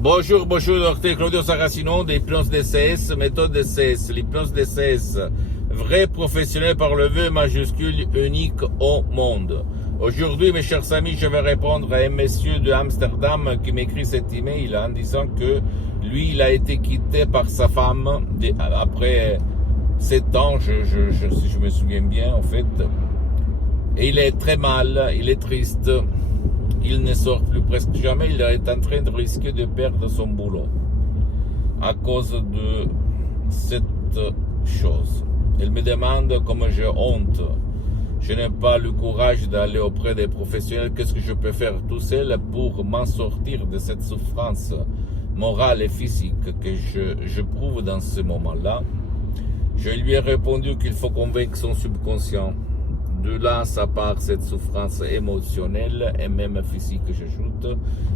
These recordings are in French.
Bonjour, docteur Claudio Saracino d'Hypnose DCS, méthode DCS, l'hypnose DCS, vrai professionnel par le vœu majuscule unique au monde. Aujourd'hui, mes chers amis, je vais répondre à un monsieur de Amsterdam qui m'écrit cet email en disant que lui, il a été quitté par sa femme après 7 ans, si je me souviens bien, en fait. Et il est très mal, il est triste. Il ne sort plus presque jamais, il est en train de risquer de perdre son boulot à cause de cette chose. Il me demande comment j'ai honte. Je n'ai pas le courage d'aller auprès des professionnels. Qu'est-ce que je peux faire tout seul pour m'en sortir de cette souffrance morale et physique que je prouve dans ce moment-là? Je lui ai répondu qu'il faut convaincre son subconscient. De là, ça part cette souffrance émotionnelle et même physique, j'ajoute,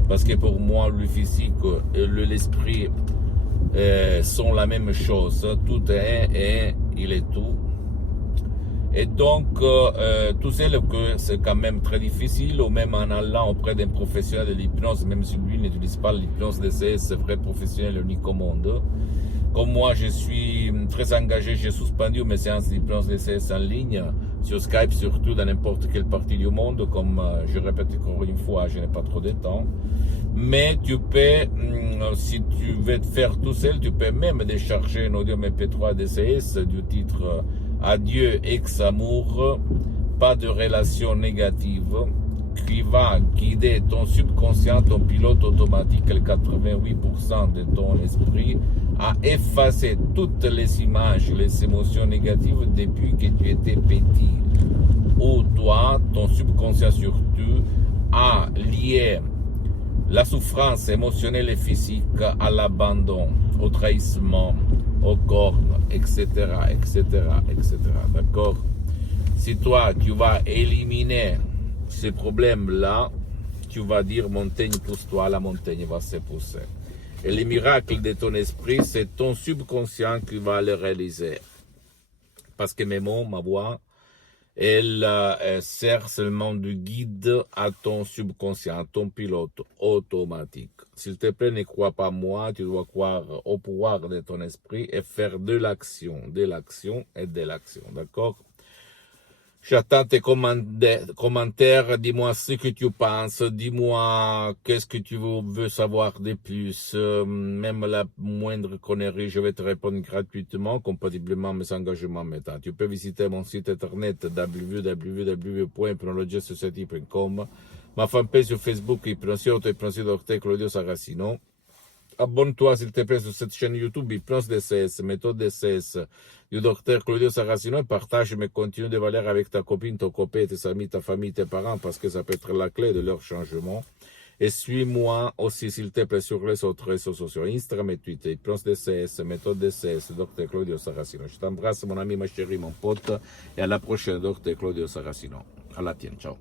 parce que pour moi, le physique et l'esprit sont la même chose. Tout est un et il est tout. Et donc, tout seul que c'est quand même très difficile, ou même en allant auprès d'un professionnel de l'hypnose, même si lui n'utilise pas l'hypnose DCS, c'est vrai professionnel unique au monde. Comme moi, je suis très engagé, j'ai suspendu mes séances d'hypnose DCS en ligne, sur Skype surtout, dans n'importe quelle partie du monde. Comme je répète encore une fois, je n'ai pas trop de temps. Mais tu peux, si tu veux te faire tout seul, tu peux même décharger un audio MP3 DCS du titre Adieu ex-amour, pas de relation négative, qui va guider ton subconscient, ton pilote automatique, le 88% de ton esprit, à effacer toutes les images, les émotions négatives depuis que tu étais petit. Ou toi, ton subconscient surtout, a lié la souffrance émotionnelle et physique à l'abandon, au trahissement, aux cornes, etc., etc., etc. D'accord? Si toi, tu vas éliminer ces problèmes-là, tu vas dire montagne, pousse-toi, la montagne va se pousser. Et le miracle de ton esprit, c'est ton subconscient qui va le réaliser. Parce que mes mots, ma voix, elle sert seulement de guide à ton subconscient, à ton pilote automatique. S'il te plaît, ne crois pas moi, tu dois croire au pouvoir de ton esprit et faire de l'action et de l'action, d'accord? J'attends tes commentaires, dis-moi ce que tu penses, dis-moi qu'est-ce que tu veux savoir de plus, même la moindre connerie, je vais te répondre gratuitement, compatiblement à mes engagements méta. Tu peux visiter mon site internet www.hypnologiasociety.com, ma fanpage sur Facebook, Hypnosio Dr Claudio Saracino. Abonne-toi s'il te plaît sur cette chaîne YouTube Hypnose DCS, méthode DCS du docteur Claudio Saracino et partage mes contenus de valeur avec ta copine, ton copain, tes amis, ta famille, tes parents parce que ça peut être la clé de leur changement. Et suis-moi aussi s'il te plaît sur les autres réseaux sociaux, Instagram et Twitter, Hypnose DCS, méthode DCS, docteur Claudio Saracino. Je t'embrasse mon ami, ma chérie, mon pote et à la prochaine docteur Claudio Saracino. À la tienne, ciao.